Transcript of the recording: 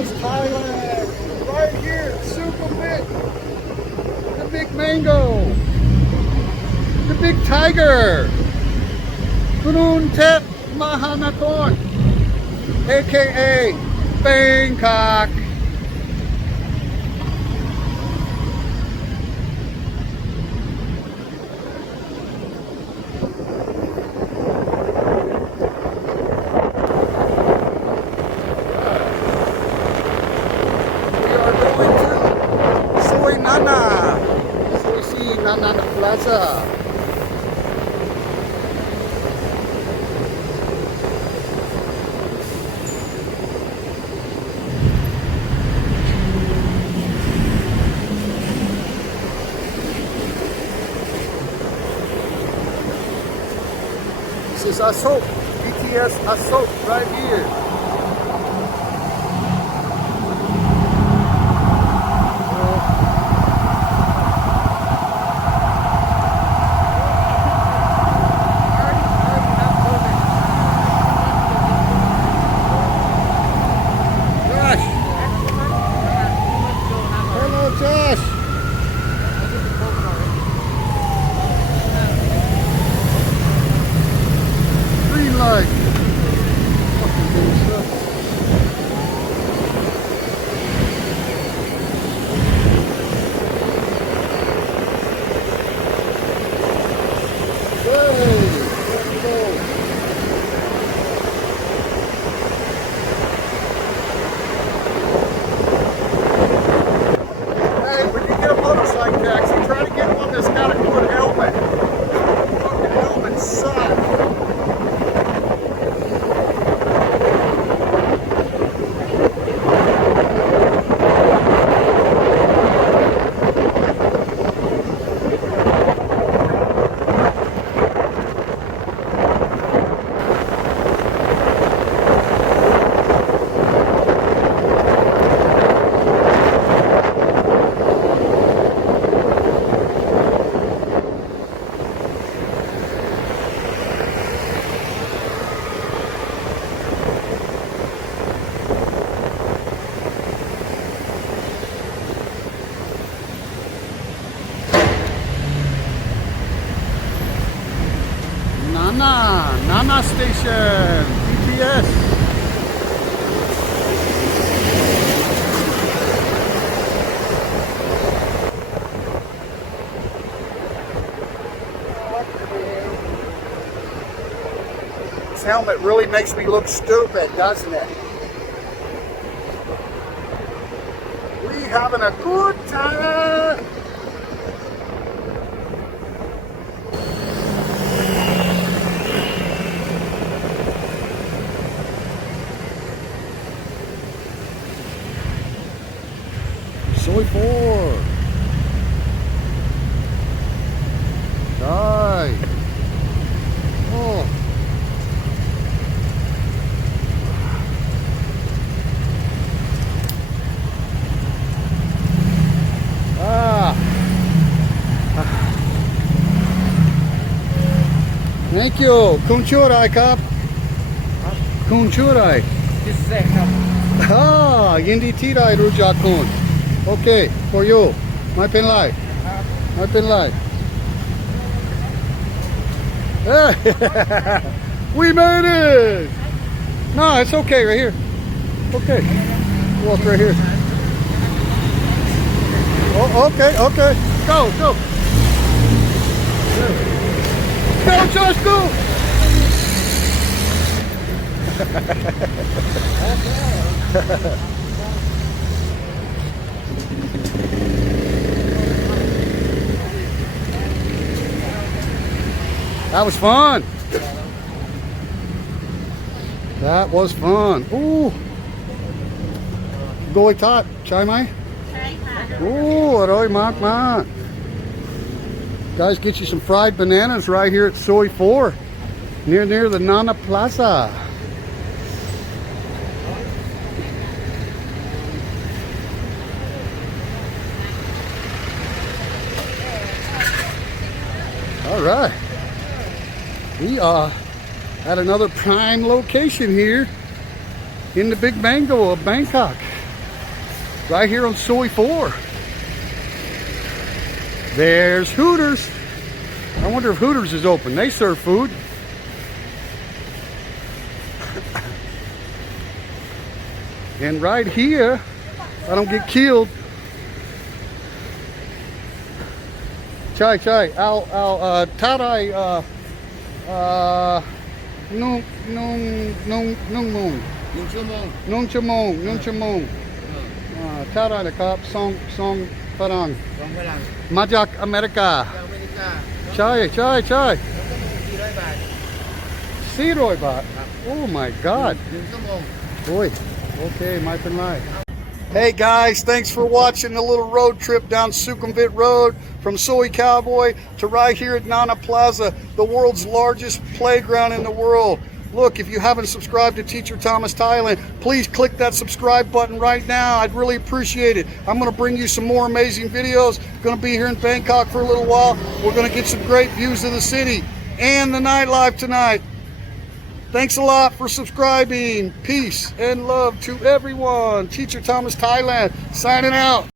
Bahamas, Thailand. Right here, Sukhumvit. The big mango. The big tiger. Phnom Thep Mahanakhon, aka Bangkok. We are going to Soi Nana Plaza. This is Asok, BTS Asok right here. Josh! Hello, Josh! Green light. Fucking good stuff. Hey, there we go. Hey, when you get a motorcycle taxi, try to get one that's got a good helmet. Fucking helmets suck. Nana Station, BTS. This helmet really makes me look stupid, doesn't it? We having a good time. Soi 4. Die. Oh. Ah. Thank you. Kunchurai kap. Kunchurai. Ah, Yindi Tirai Rujakun. Okay, for you. My pen light. My pen light. We made it! No, it's okay right here. Okay. Walk right here. Oh, okay, okay. Go, go. Go, Josh, go! That was fun. That was fun. Ooh. Goi tot, chai mai? Ooh, aroy mak mak. Guys, get you some fried bananas right here at Soi 4, near the Nana Plaza. All right. We are at another prime location here in the Big Mango of Bangkok. right here on Soi 4. There's Hooters. I wonder if Hooters is open. They serve food. And right here, I don't get killed. Chai, taray, nung chamong. Taray nakap, song parang. Majak America. Chai. 400 baht. Oh my God. Boy. Okay, my penlai. Hey guys, thanks for watching the little road trip down Sukhumvit Road from Soi Cowboy to right here at Nana Plaza, the world's largest playground in the world. Look, if you haven't subscribed to Teacher Thomas Thailand, please click that subscribe button right now. I'd really appreciate it. I'm going to bring you some more amazing videos. Going to be here in Bangkok for a little while. We're going to get some great views of the city and the nightlife tonight. Thanks a lot for subscribing. Peace and love to everyone. Teacher Thomas Thailand signing out.